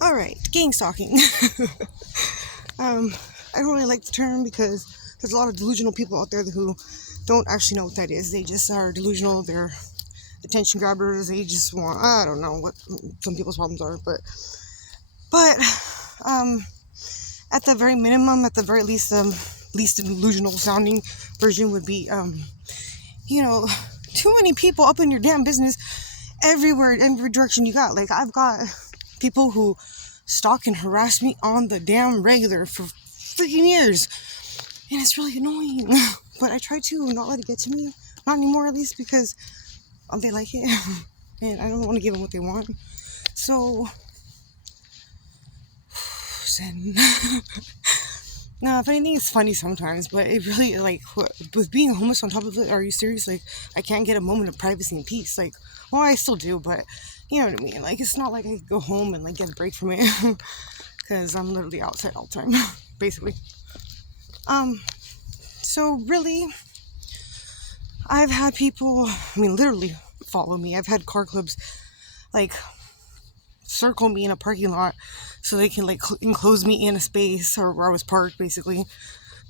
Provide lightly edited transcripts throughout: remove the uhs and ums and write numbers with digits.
Alright, gangstalking. I don't really like the term because there's a lot of delusional people out there who don't actually know what that is. They just are delusional, they're attention grabbers, they just want, I don't know what some people's problems are, but, at the very minimum, at the very least, least delusional sounding version would be, too many people up in your damn business everywhere, every direction you got. Like, I've got people who stalk and harass me on the damn regular for freaking years, and it's really annoying. But I try to not let it get to me, not anymore at least, because they like it, and I don't want to give them what they want. So, Zen. No, if anything, it's funny sometimes, but it really, like, with being homeless on top of it, are you serious? Like, I can't get a moment of privacy and peace. Like, well, I still do, but you know what I mean? Like, it's not like I go home and, like, get a break from it, because I'm literally outside all the time, basically. So really, I've had people, literally follow me. I've had car clubs, like, circle me in a parking lot so they can, like, enclose me in a space or where I was parked, basically,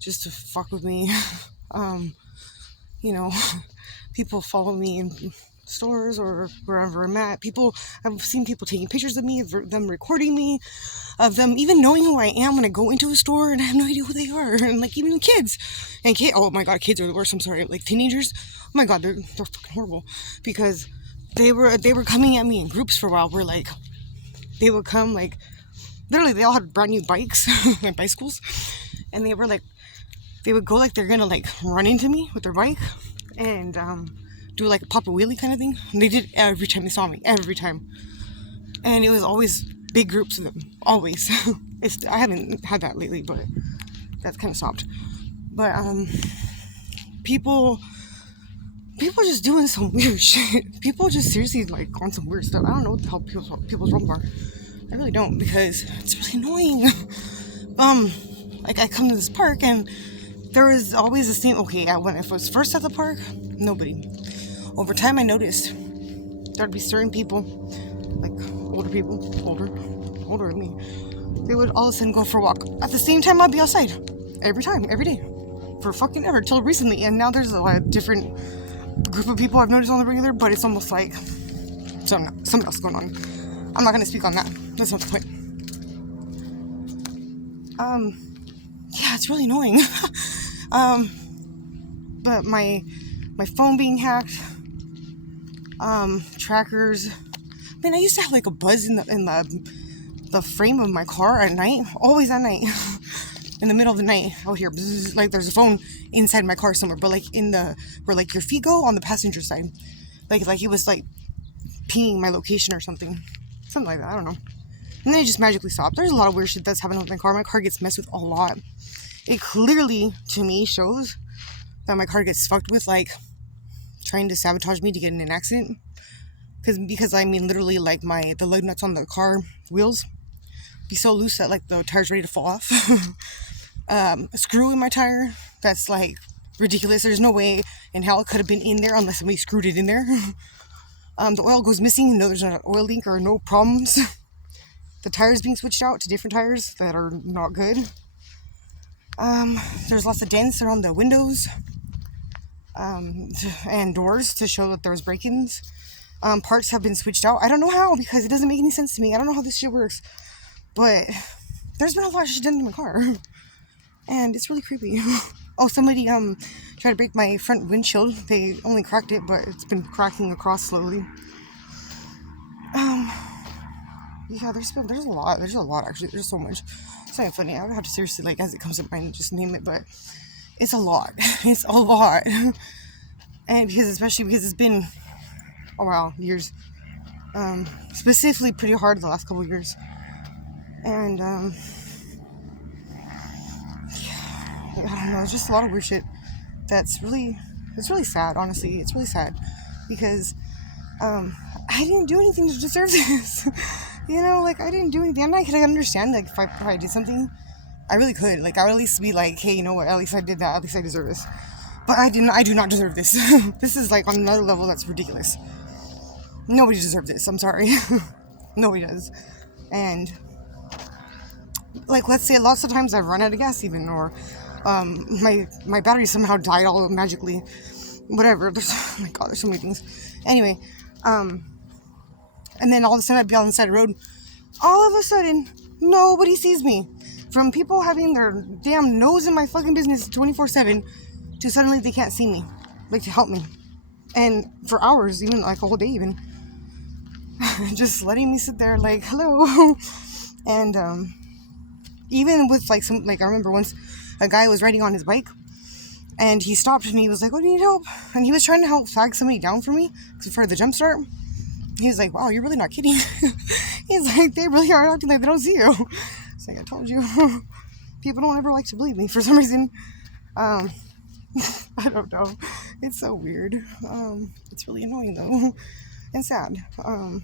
just to fuck with me. People follow me in stores or wherever I'm at. I've seen people taking pictures of me, of them recording me, of them even knowing who I am when I go into a store, and I have no idea who they are. And, like, even kids, oh my god, kids are the worst. I'm sorry, like, teenagers, oh my god, they're fucking horrible, because they were coming at me in groups for a while, where, like, they would come, like, literally, they all had brand new bikes, like bicycles, and they would go like they're gonna, like, run into me with their bike, and do, like, a pop a wheelie kind of thing. And they did every time they saw me, every time, and it was always big groups of them, always. I haven't had that lately, but that's kind of stopped. But people just doing some weird shit. People just seriously, like, on some weird stuff. I don't know what the hell people's wrong are. I really don't, because it's really annoying. Like, I come to this park, and there is always the same. Okay, when I was first at the park, nobody. Over time, I noticed there'd be certain people, like older people, older than me. They would all of a sudden go for a walk. At the same time, I'd be outside every time, every day, for fucking ever, till recently. And now there's a different group of people I've noticed on the regular, but it's almost like something else going on. I'm not gonna speak on that. That's not the point. Yeah, it's really annoying. But my phone being hacked, trackers. I used to have, like, a buzz in the frame of my car at night, always at night. In the middle of the night, I would hear bzzz, like there's a phone inside my car somewhere, but, like, where, like, your feet go on the passenger side, like it was, like, pinging my location or something like that. I don't know. And then it just magically stopped. There's a lot of weird shit that's happening with my car. My car gets messed with a lot. It clearly, to me, shows that my car gets fucked with, like, trying to sabotage me to get in an accident. Because literally, like, the lug nuts on the car wheels be so loose that, like, the tire's ready to fall off. A screw in my tire that's, like, ridiculous. There's no way in hell it could have been in there unless somebody screwed it in there. The oil goes missing. No, there's not an oil leak or no problems. The tires being switched out to different tires that are not good. There's lots of dents around the windows, and doors to show that there was break-ins. Parts have been switched out. I don't know how, because it doesn't make any sense to me. I don't know how this shit works, but there's been a lot of shit done in my car, and it's really creepy. Oh, somebody tried to break my front windshield. They only cracked it, but it's been cracking across slowly. Yeah, there's a lot. There's a lot, actually. There's so much. It's not funny. I would have to seriously, like, as it comes to mind, just name it, but it's a lot. It's a lot. And especially because it's been a while, years. Specifically pretty hard the last couple of years. And, yeah, I don't know. It's just a lot of weird shit it's really sad, honestly. It's really sad. Because, I didn't do anything to deserve this. Like, I didn't do anything. And I could understand, like, if I did something, I really could. Like, I would at least be like, hey, you know what, at least I did that. At least I deserve this. But I do not deserve this. This is, like, on another level that's ridiculous. Nobody deserves this. I'm sorry. Nobody does. And like, let's say lots of times I've run out of gas even, or my battery somehow died all magically, whatever. There's, oh my god, there's so many things. Anyway, and then all of a sudden I'd be on the side of the road. All of a sudden, nobody sees me. From people having their damn nose in my fucking business 24/7 to suddenly they can't see me, like, to help me. And for hours, even like a whole day even. Just letting me sit there like, hello. And even with like some, like, I remember once a guy was riding on his bike and he stopped and he was like, oh, do you need help? And he was trying to help flag somebody down for me for the jump start. He was like, wow, you're really not kidding. He's like, they really are acting like they don't see you. It's like, I told you. People don't ever like to believe me for some reason. I don't know. It's so weird. It's really annoying though. And sad. I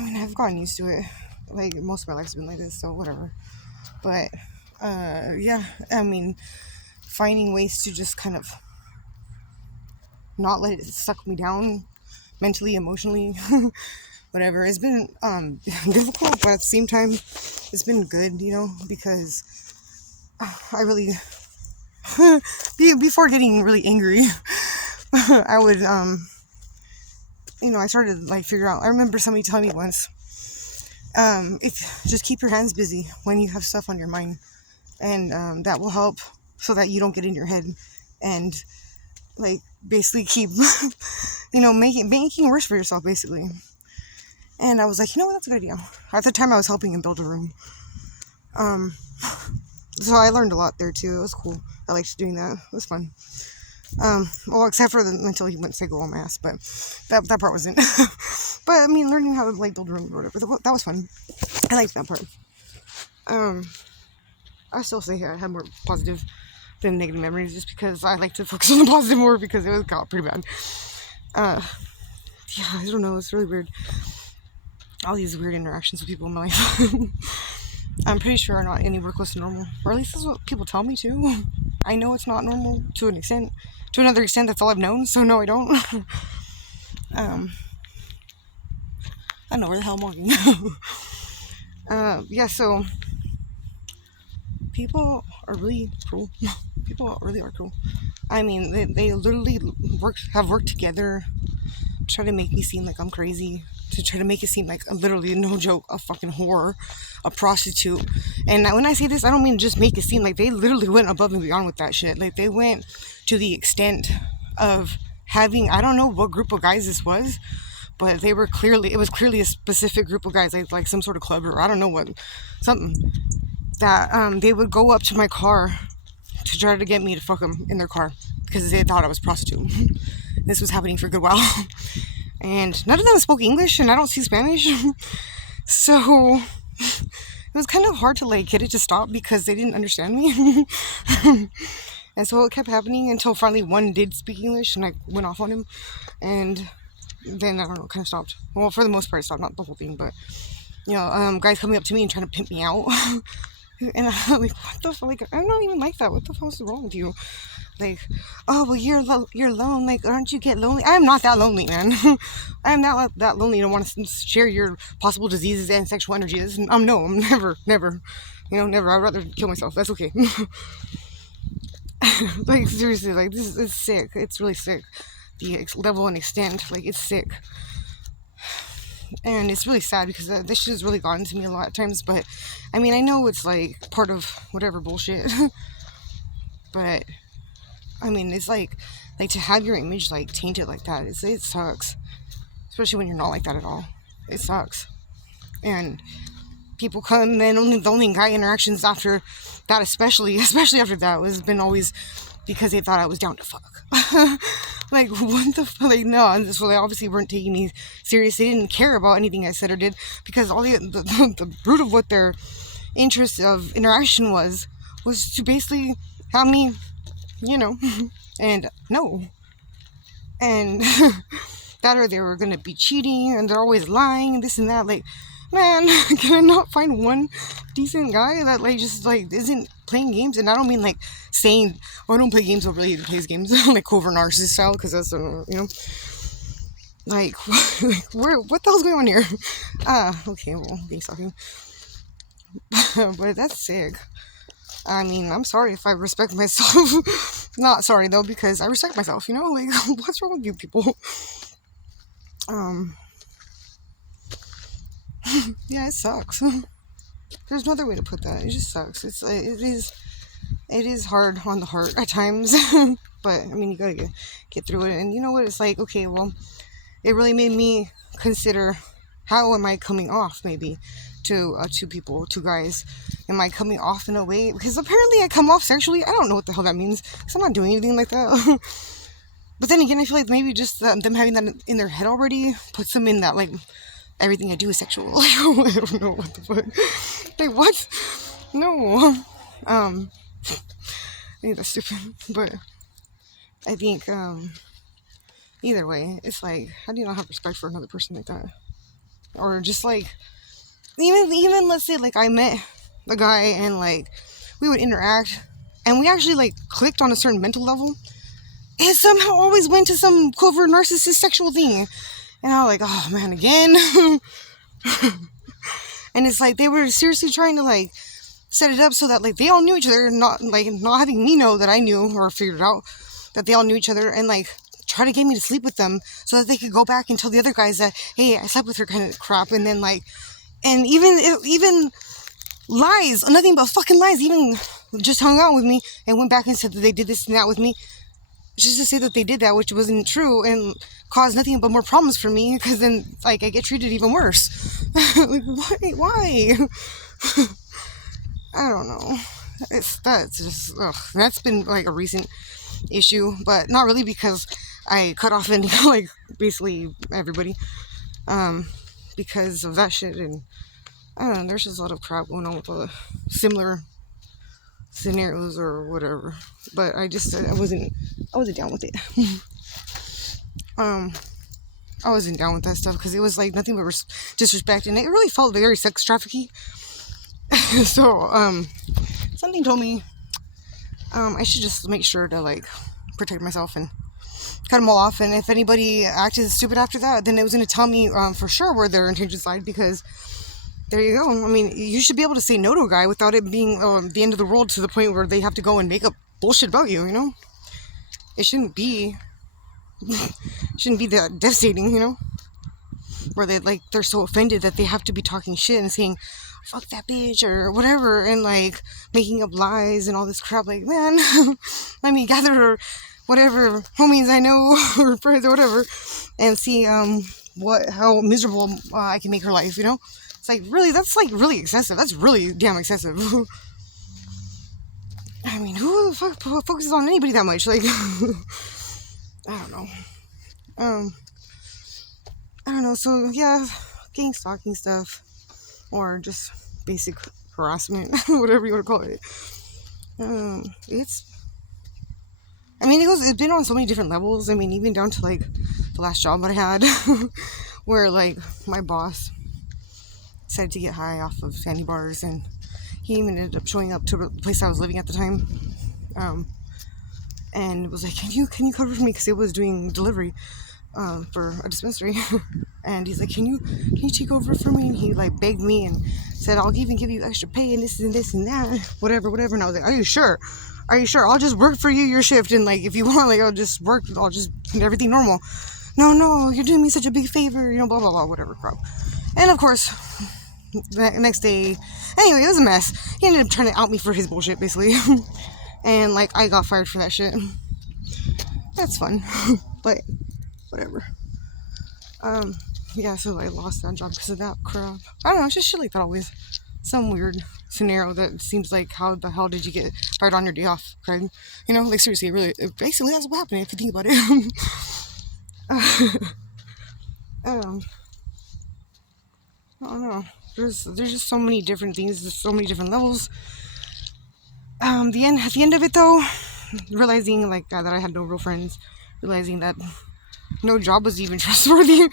mean, I've gotten used to it. Like, most of my life's been like this, so whatever. But, yeah, I mean, finding ways to just kind of not let it suck me down mentally, emotionally, whatever. It's been difficult, but at the same time, it's been good, you know, because I really, before getting really angry, I would, you know, I started like figure out. I remember somebody telling me once, if just keep your hands busy when you have stuff on your mind, and that will help so that you don't get in your head and like basically keep, you know, making worse for yourself basically. And I was like, you know what, that's a good idea. At the time I was helping him build a room. So I learned a lot there too. It was cool. I liked doing that. It was fun. Well, except for until he went psycho on my ass, but that part wasn't. But I mean, learning how to like build a room or whatever, that was fun. I liked that part. I still say I had more positive than negative memories, just because I like to focus on the positive more, because it got pretty bad. Yeah, I don't know. It's really weird. All these weird interactions with people in my life. I'm pretty sure are not anywhere close to normal, or at least that's what people tell me to. I know it's not normal to an extent. To another extent, that's all I've known. So no, I don't. I don't know where the hell I'm walking. Yeah. So people are really cruel. People really are cruel. I mean, they literally have worked together to try to make me seem like I'm crazy, to try to make it seem like, literally, no joke, a fucking whore, a prostitute. And when I say this, I don't mean just make it seem like, they literally went above and beyond with that shit. Like, they went to the extent of having, I don't know what group of guys this was, but it was clearly a specific group of guys, like some sort of club, or I don't know what, something, that they would go up to my car to try to get me to fuck them in their car because they thought I was a prostitute. This was happening for a good while. And none of them spoke English, and I don't speak Spanish. So it was kind of hard to like get it to stop because they didn't understand me. And so it kept happening until finally one did speak English, and I went off on him. And then, I don't know, kind of stopped. Well, for the most part, it stopped. Not the whole thing, but, you know, guys coming up to me and trying to pimp me out. And I'm like, what the fuck? Like, I'm not even like that. What the fuck is wrong with you? Like, oh, well, you're alone. Like, aren't you get lonely? I am not that lonely, man. I am not that lonely. I don't want to share your possible diseases and sexual energies. No, I'm never. You know, never. I'd rather kill myself. That's okay. Like, seriously, like, this is sick. It's really sick. The level and extent, like, it's sick. And it's really sad because this shit has really gotten to me a lot of times. But, I mean, I know it's, like, part of whatever bullshit. But, I mean, it's like to have your image, like, tainted like that, it sucks. Especially when you're not like that at all. It sucks. And people come, and then the only guy interactions after that, especially after that, was been always because they thought I was down to fuck. Like, what the fuck? Like, no, so they obviously weren't taking me serious. They didn't care about anything I said or did, because all the root of what their interest of interaction was to basically have me, you know, and no. And that, or they were going to be cheating, and they're always lying, and this and that. Like, man, can I not find one decent guy that, like, just, like, isn't playing games? And I don't mean, like, saying, oh, I don't play games, but really plays games, like covert narcissist style, because that's, you know, like, what the hell's going on here? Okay, well, Gangstalking. But that's sick. I mean, I'm sorry if I respect myself. Not sorry though, because I respect myself, you know? Like, what's wrong with you people? Um, yeah, it sucks. There's no other way to put that. It just sucks. It's like, it is hard on the heart at times. But, I mean, you gotta get through it. And you know what? It's like, okay, well, it really made me consider, how am I coming off, maybe, to people, to guys? Am I coming off in a way? Because apparently I come off sexually. I don't know what the hell that means, because I'm not doing anything like that. But then again, I feel like maybe just them having that in their head already puts them in that, like, everything I do is sexual. Like, I don't know what the fuck. Like, what? No. I think that's stupid. But I think, either way, it's like, how do you not have respect for another person like that? Or just like, even let's say, like, I met a guy and, like, we would interact and we actually, like, clicked on a certain mental level. It somehow always went to some covert narcissist sexual thing. And I was like, oh man, again? And it's like, they were seriously trying to, like, set it up so that, like, they all knew each other, not having me know that I knew or figured out that they all knew each other, and, like, try to get me to sleep with them so that they could go back and tell the other guys that, hey, I slept with her, kind of crap. And then, like, and even lies, nothing but fucking lies, even just hung out with me and went back and said that they did this and that with me, just to say that they did that, which wasn't true, and caused nothing but more problems for me, because then, like, I get treated even worse. Like, why? I don't know. That's just, that's been, like, a recent issue, but not really, because I cut off any, like, basically everybody, because of that shit. And I don't know, there's just a lot of crap going on with similar scenarios or whatever. But I wasn't down with it. I wasn't down with that stuff, because it was, like, nothing but disrespect, and it really felt very sex trafficking. So, something told me, I should just make sure to, like, protect myself and cut them all off. And if anybody acted stupid after that, then it was going to tell me, for sure, where their intentions lied, because there you go. I mean, you should be able to say no to a guy without it being the end of the world, to the point where they have to go and make up bullshit about you, you know? It shouldn't be that devastating, you know? Where they're so offended that they have to be talking shit and saying, fuck that bitch, or whatever, and, like, making up lies and all this crap. Like, man, let me gather whatever homies I know or friends or whatever, and see how miserable I can make her life, you know? It's like, really, that's, like, really excessive. That's really damn excessive. I mean, who the fuck focuses on anybody that much? Like, I don't know. I don't know. So, yeah, Gangstalking stuff, or just basic harassment, whatever you want to call it. It's been on so many different levels. I mean, even down to, like, the last job that I had, where, like, my boss decided to get high off of candy bars, and he even ended up showing up to the place I was living at the time, and was like, can you cover for me, because it was doing delivery for a dispensary. And he's like, can you take over for me? And he, like, begged me and said, I'll even give you extra pay and this and this and that, whatever. And I was like, are you sure? I'll just work for you your shift, and, like, if you want, like, I'll just do everything normal. No, you're doing me such a big favor, you know, blah blah blah, whatever crap. And of course, the next day, anyway, it was a mess. He ended up trying to out me for his bullshit, basically. And, like, I got fired for that shit. That's fun. But whatever. Yeah, so I lost that job because of that crap. I don't know, it's just shit like that always. Some weird scenario that seems like, how the hell did you get fired on your day off, Craig? You know, like, seriously, really, basically that's what happened if you think about it. I don't know. There's just so many different things. There's so many different levels. At the end of it, though, realizing, like, that I had no real friends, realizing that no job was even trustworthy.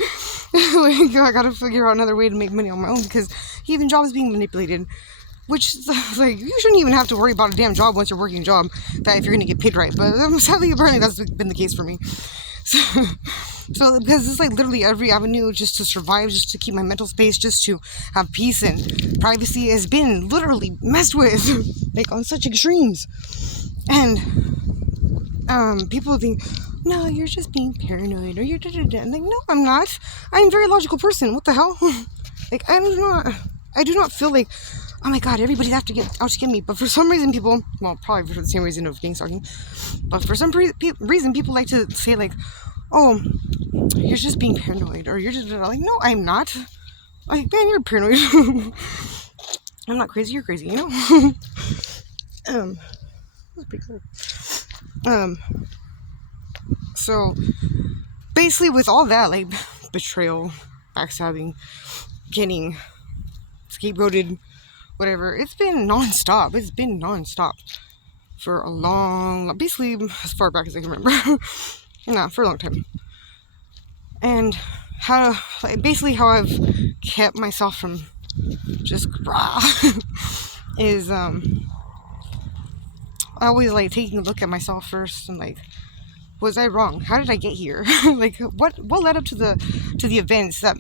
Like, I gotta figure out another way to make money on my own, because even job is being manipulated. Which, like, you shouldn't even have to worry about a damn job once you're working a job, that if you're gonna get paid right. But sadly, apparently that's been the case for me. So, so because it's like literally every avenue just to survive, just to keep my mental space, just to have peace and privacy has been literally messed with, like on such extremes. And people think, no, you're just being paranoid, or you're da-da-da. I'm like, no, I'm not. I'm a very logical person. What the hell? Like, I do not feel like, oh my god, everybody's out to get me. But for some reason, people, well, probably for the same reason of gangstalking, but for some reason, people like to say like, oh, you're just being paranoid, or you're just like, no, I'm not. Like, man, you're paranoid. I'm not crazy. You're crazy, you know. That's pretty cool. So basically, with all that, like betrayal, backstabbing, getting scapegoated, whatever, it's been nonstop. It's been nonstop for a long, basically as far back as I can remember. Nah, for a long time. And basically how I've kept myself from just is I always like taking a look at myself first and like, was I wrong? How did I get here? Like what led up to the events that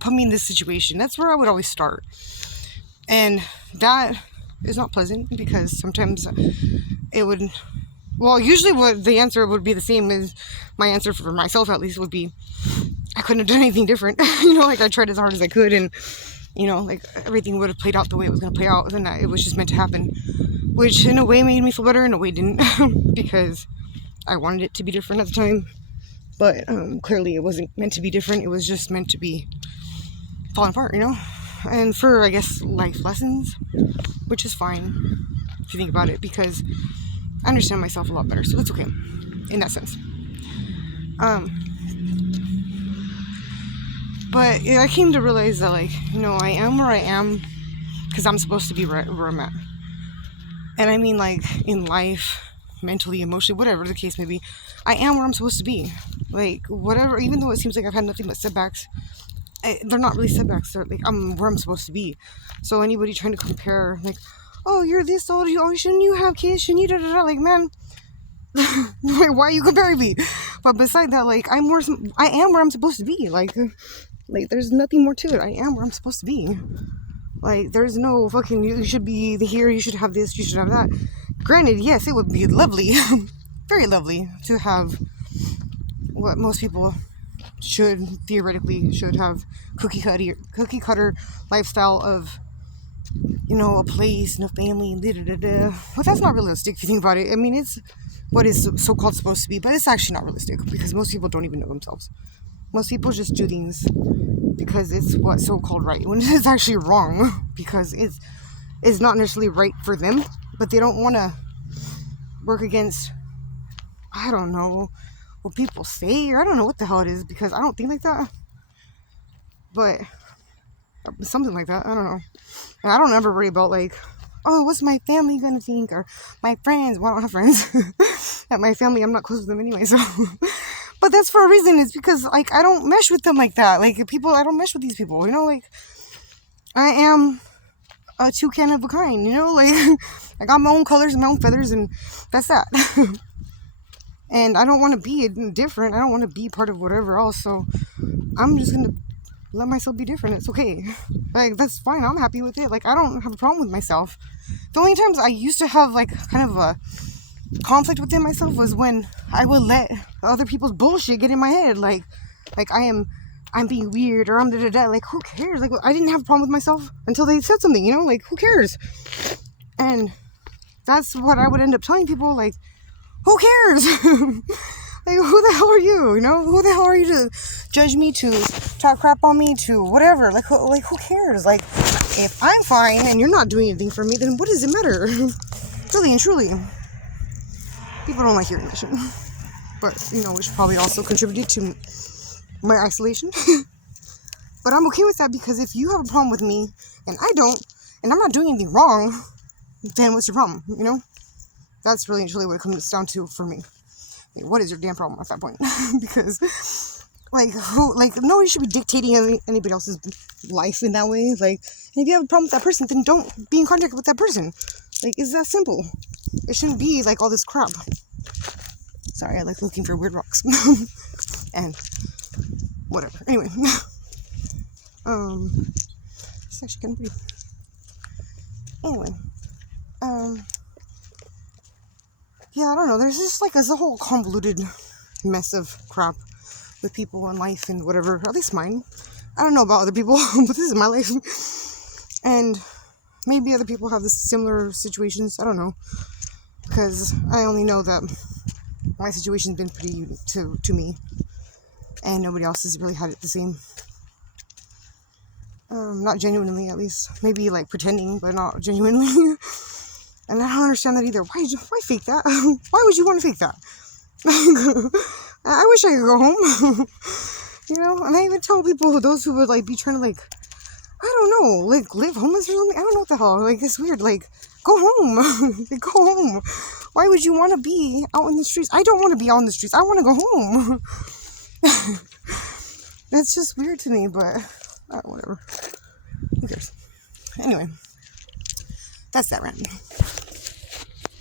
put me in this situation? That's where I would always start. And that is not pleasant because sometimes it would, well, usually what the answer would be the same as my answer for myself, at least, would be I couldn't have done anything different. Like I tried as hard as I could, and like everything would have played out the way it was going to play out, and it was just meant to happen, which in a way made me feel better, in a way didn't, because I wanted it to be different at the time, but clearly it wasn't meant to be different. It was just meant to be falling apart, and for, I guess, life lessons, which is fine if you think about it, because I understand myself a lot better, so it's okay in that sense. But I came to realize that, like, I am where I am because I'm supposed to be right where I'm at. And I mean, like, in life, mentally, emotionally, whatever the case may be, I am where I'm supposed to be. Like, whatever, even though it seems like I've had nothing but setbacks, they're not really setbacks. They're like, I'm where I'm supposed to be. So anybody trying to compare, like, oh, you're this old, shouldn't you have kids? Shouldn't you da-da-da? Like, man, why are you comparing me? But beside that, like, I am where I'm supposed to be. Like, there's nothing more to it. I am where I'm supposed to be. Like, there's no fucking, you should be here, you should have this, you should have that. Granted, yes, it would be lovely, very lovely, to have what most people theoretically should have, cookie cutter lifestyle of, a place and a family, da-da-da-da. But that's not realistic if you think about it. I mean, it's what is so-called supposed to be, but it's actually not realistic, because most people don't even know themselves. Most people just do things because it's what's so-called right, when it's actually wrong, because it's not necessarily right for them, but they don't want to work against, I don't know, what people say, or I don't know what the hell it is, because I don't think like that, but something like that, I don't know. And I don't ever worry about, like, oh, what's my family gonna think, or my friends. Well, I don't have friends. At my family, I'm not close with them anyway, so. But that's for a reason. It's because, like, I don't mesh with them like that. Like, I don't mesh with these people, like, I am a toucan of a kind, like, I got my own colors and my own feathers, and that's that. And I don't want to be different. I don't want to be part of whatever else, so I'm just gonna let myself be different. It's okay. Like, that's fine. I'm happy with it. Like, I don't have a problem with myself. The only times I used to have, like, kind of a conflict within myself was when I would let other people's bullshit get in my head. Like I'm being weird, or I'm da-da-da. Like, who cares? Like, I didn't have a problem with myself until they said something, like, who cares? And that's what I would end up telling people, like, who cares? Like, who the hell are you? Who the hell are you to judge me, to talk crap on me, to whatever? Like, who cares? Like, if I'm fine and you're not doing anything for me, then what does it matter? Really and truly. People don't like hearing that shit. But, which probably also contributed to my isolation. But I'm okay with that, because if you have a problem with me and I don't, and I'm not doing anything wrong, then what's your problem? That's really and truly what it comes down to for me. Like, what is your damn problem at that point? Because, nobody should be dictating anybody else's life in that way. Like, and if you have a problem with that person, then don't be in contact with that person. Like, it's that simple. It shouldn't be like all this crap. Sorry, I like looking for weird rocks. and whatever. Anyway, it's actually kind of pretty. Anyway, yeah, I don't know. There's just like a whole convoluted mess of crap with people and life and whatever. At least mine. I don't know about other people, but this is my life. And maybe other people have similar situations. I don't know. Because I only know that my situation's been pretty unique to me. And nobody else has really had it the same. Not genuinely, at least. Maybe like pretending, but not genuinely. And I don't understand that either. Why fake that? Why would you want to fake that? I wish I could go home. And I even tell people, those who would like be trying to like, I don't know, like live homeless or something. I don't know what the hell. Like, it's weird. Like, go home. Go home. Why would you want to be out in the streets? I don't want to be out in the streets. I want to go home. That's just weird to me, but whatever. Who cares? Anyway, that's that rant.